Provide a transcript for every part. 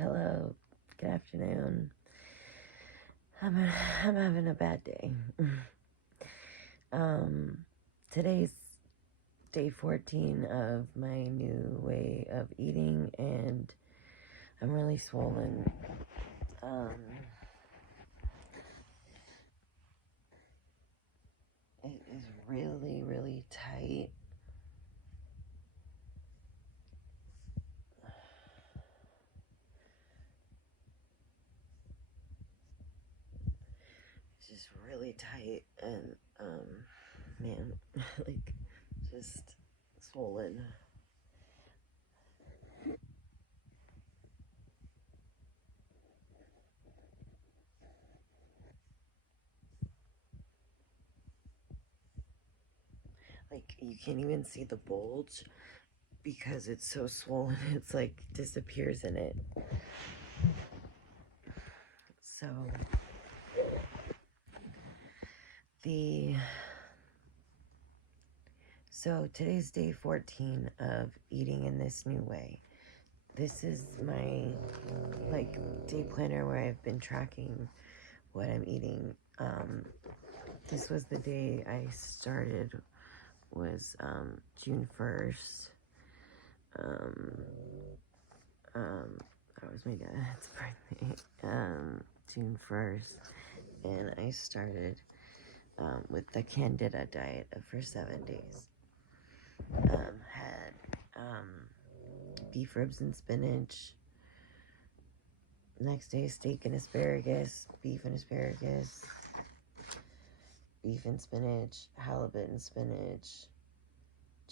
hello, good afternoon. I'm having a bad day. Today's day 14 of my new way of eating, and I'm really swollen. It is really, really tight. It's just really tight, and man, like, just swollen. Like, you can't even see the bulge because it's so swollen. It's like disappears in it. So today's day 14 of eating in this new way. This is my day planner where I've been tracking what I'm eating. This was the day I started, was June 1st. That was my dad's birthday. June 1st, and I started with the Candida diet for 7 days. Had beef ribs and spinach. Next day, steak and asparagus, beef and asparagus, beef and spinach, halibut and spinach,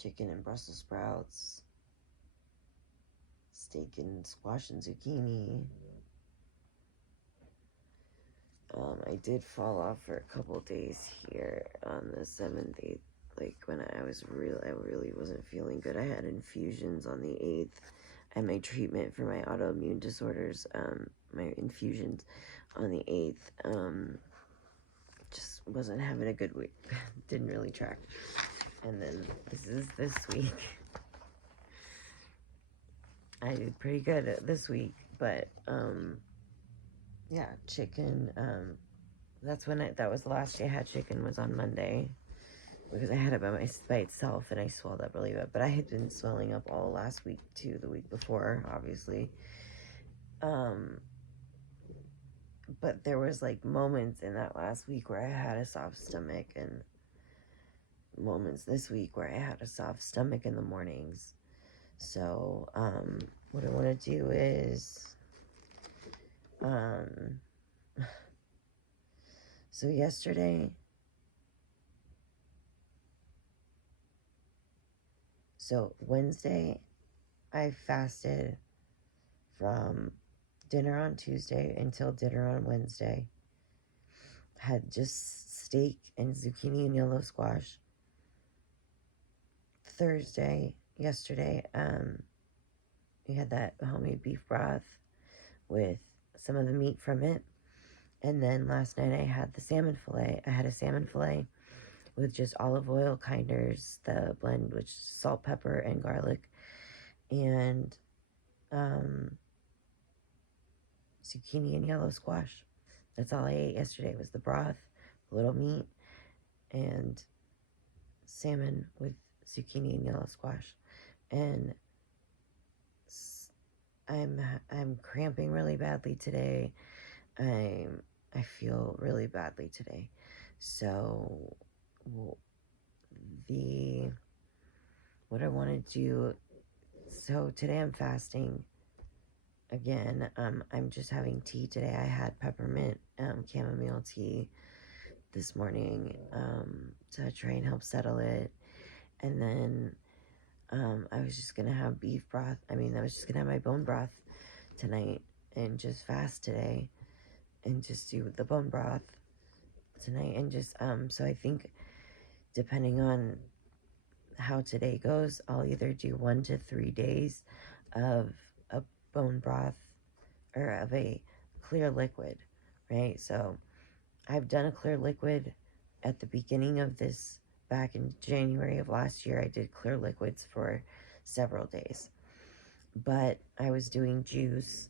chicken and Brussels sprouts, steak and squash and zucchini. I did fall off for a couple days here on the 7th, 8th, like when I really wasn't feeling good. I had infusions on the 8th, and my treatment for my autoimmune disorders, my infusions on the 8th, just wasn't having a good week. Didn't really track. And then this week. I did pretty good this week, but yeah, chicken, that was the last day I had chicken, was on Monday, because I had it by itself, and I swelled up really bad. But I had been swelling up all last week too, the week before, obviously. But there was like moments in that last week where I had a soft stomach, and moments this week where I had a soft stomach in the mornings. So what I want to do is so yesterday, so Wednesday, I fasted from dinner on Tuesday until dinner on Wednesday. Had just steak and zucchini and yellow squash. Thursday, yesterday, we had that homemade beef broth with some of the meat from it. And then last night I had the salmon fillet. I had a salmon fillet with just olive oil, kinders, the blend, which is salt, pepper, and garlic, and zucchini and yellow squash. That's all I ate yesterday, was the broth, a little meat, and salmon with zucchini and yellow squash. And I'm cramping really badly today. I feel really badly today. So what I want to do, so today I'm fasting again. I'm just having tea today. I had peppermint chamomile tea this morning to try and help settle it. And then I was just gonna have beef broth. I was just gonna have my bone broth tonight and just fast today and just do the bone broth tonight. And just so I think, depending on how today goes, I'll either do 1 to 3 days of a bone broth or of a clear liquid, right? So I've done a clear liquid at the beginning of this. Back in January of last year, I did clear liquids for several days. But I was doing juice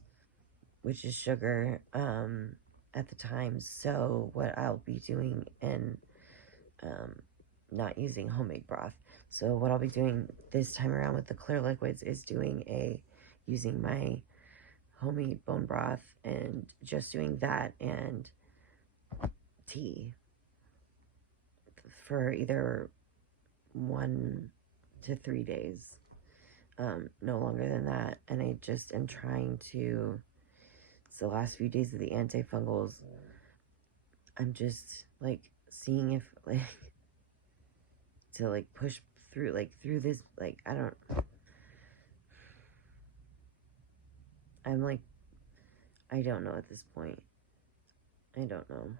which is sugar, at the time. So what I'll be doing, and not using homemade broth. So what I'll be doing this time around with the clear liquids is using my homemade bone broth and just doing that and tea for either 1 to 3 days, no longer than that. And I just am trying to, it's the last few days of the antifungals, I'm just like seeing if like to like push through this, like I'm like, I don't know at this point. I don't know.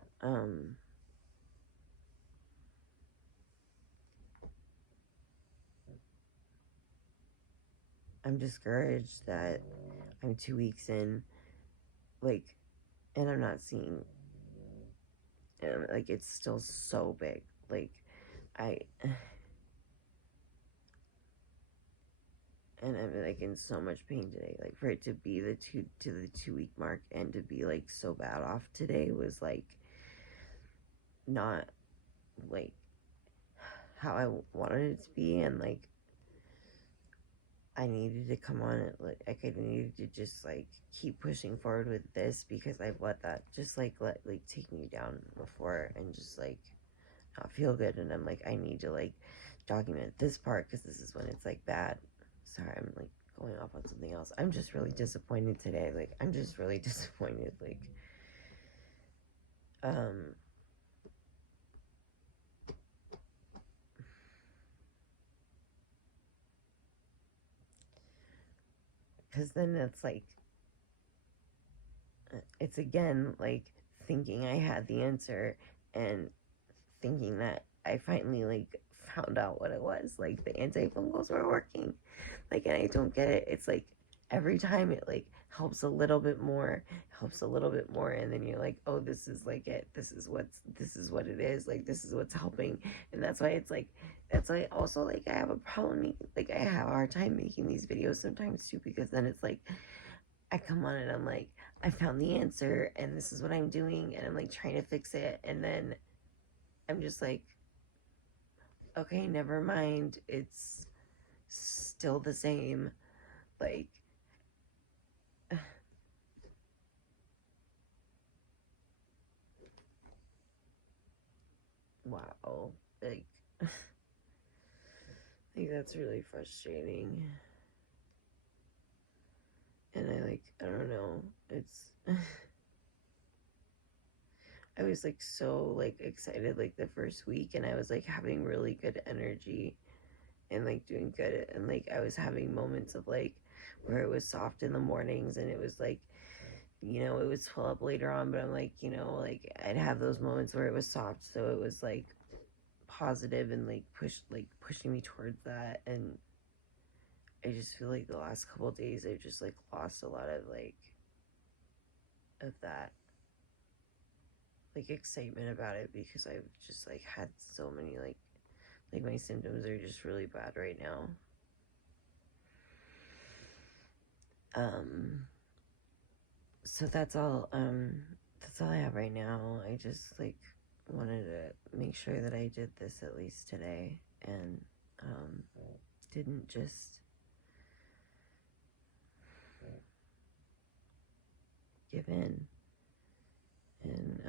I'm discouraged that I'm 2 weeks in, like, and I'm not seeing, like, it's still so big. Like, I, and I'm like in so much pain today. Like, for it to be the 2 week mark and to be like so bad off today was like not like how I wanted it to be. And like, I needed to come on it, like I needed to just like keep pushing forward with this, because I've let that just like take me down before and just like not feel good. And I'm like, I need to like document this part, because this is when it's like bad. Sorry, I'm like going off on something else. I'm just really disappointed today. Like, I'm just really disappointed. Like, because then it's again like thinking I had the answer, and thinking that I finally like found out what it was. Like, the antifungals were working. Like, and I don't get it. It's like every time it like helps a little bit more, and then you're like, oh, this is like it. This is what it is. Like, this is what's helping. And that's why it's like, that's why also like I have a problem, like I have a hard time making these videos sometimes too, because then it's like I come on and I'm like, I found the answer and this is what I'm doing, and I'm like trying to fix it, and then I'm just like, okay, never mind. It's still the same. Like, wow. Like, like that's really frustrating. And I don't know. It's, I was like so like excited like the first week, and I was like having really good energy and like doing good, and like I was having moments of like where it was soft in the mornings, and it was like, it would swell up later on, but I'm like, like I'd have those moments where it was soft, so it was like positive and like pushing me towards that. And I just feel like the last couple of days I've just like lost a lot of like of that like excitement about it, because I've just like had so many like my symptoms are just really bad right now. So that's all I have right now. I just like wanted to make sure that I did this at least today, and didn't just give in. And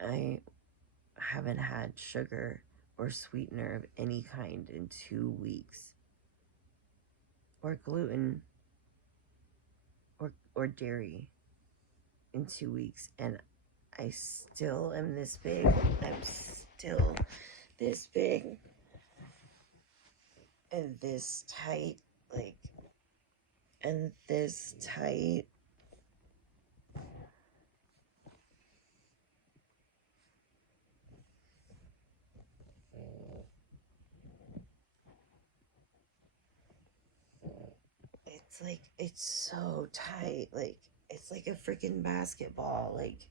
I haven't had sugar or sweetener of any kind in 2 weeks, or gluten or dairy in 2 weeks, and I still am this big. I'm still this big and this tight, like, and this tight. It's like, it's so tight. Like, it's like a freaking basketball. Like,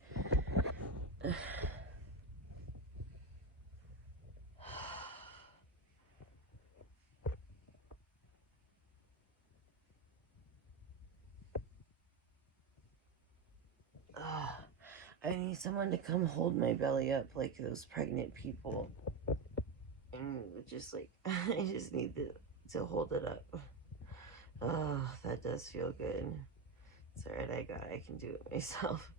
I need someone to come hold my belly up like those pregnant people. And just like, I just need to hold it up. Oh, that does feel good. It's alright, I can do it myself.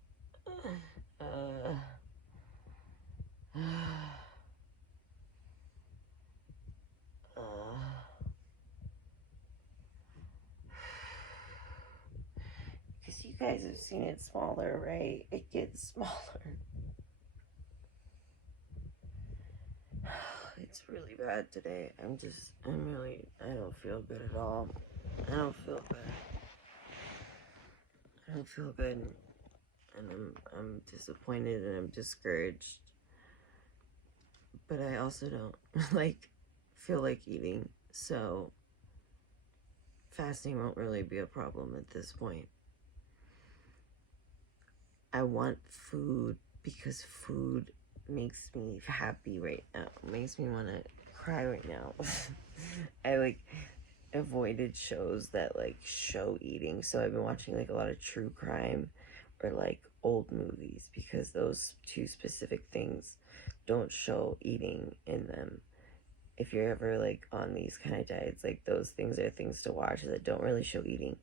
Because you guys have seen it smaller, right? It gets smaller. It's really bad today. I don't feel good at all. I don't feel good. I don't feel good. And I'm disappointed and I'm discouraged. But I also don't, feel like eating. So, fasting won't really be a problem at this point. I want food because food makes me happy right now. It makes me want to cry right now. I avoided shows that show eating, so I've been watching a lot of true crime or old movies because those two specific things don't show eating in them. If you're ever on these kind of diets, those things are things to watch that don't really show eating.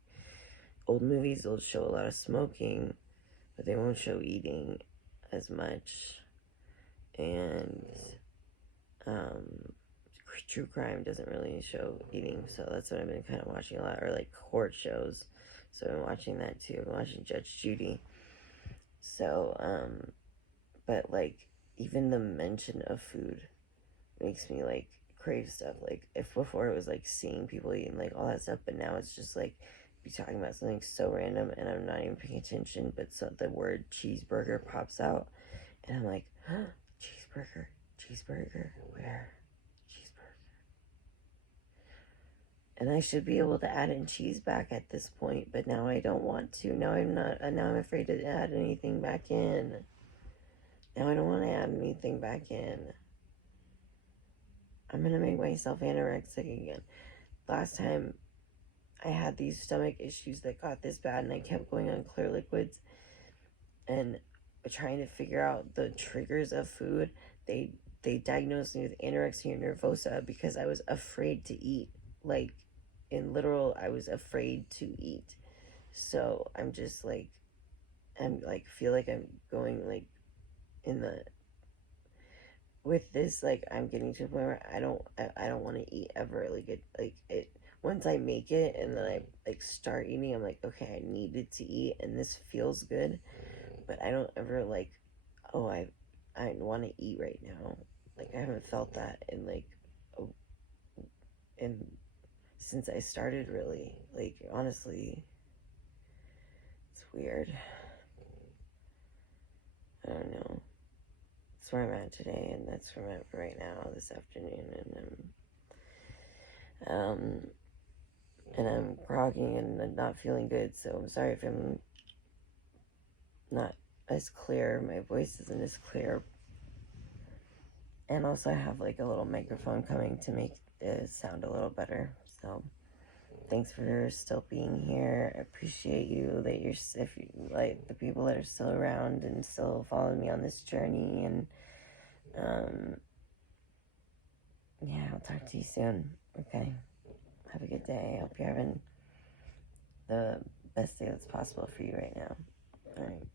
Old movies will show a lot of smoking, but they won't show eating as much. And true crime doesn't really show eating, so that's what I've been kind of watching a lot, or court shows. So I've been watching that too. I've been watching Judge Judy. So, but even the mention of food makes me crave stuff. If before it was seeing people eating all that stuff, but now it's just be talking about something so random and I'm not even paying attention, but so the word cheeseburger pops out and I'm like, huh, cheeseburger, where? And I should be able to add in cheese back at this point, but now I don't want to. Now I'm not. Now I'm afraid to add anything back in. Now I don't want to add anything back in. I'm gonna make myself anorexic again. Last time I had these stomach issues that got this bad, and I kept going on clear liquids and trying to figure out the triggers of food. They diagnosed me with anorexia nervosa because I was afraid to eat. In literal, I was afraid to eat. So I'm just feel like I'm going in the, with this, I'm getting to a point where I don't want to eat ever. It once I make it and then I start eating, I'm okay, I needed to eat and this feels good, but I don't ever oh, I want to eat right now. I haven't felt that in since I started, really. Honestly, it's weird. I don't know. That's where I'm at today, and that's where I'm at right now, this afternoon, and I'm groggy and not feeling good, so I'm sorry if I'm not as clear. My voice isn't as clear. And also I have a little microphone coming to make the sound a little better, so thanks for still being here. I appreciate you that if you the people that are still around and still following me on this journey. And yeah, I'll talk to you soon. Okay, have a good day. I hope you're having the best day that's possible for you right now. All right.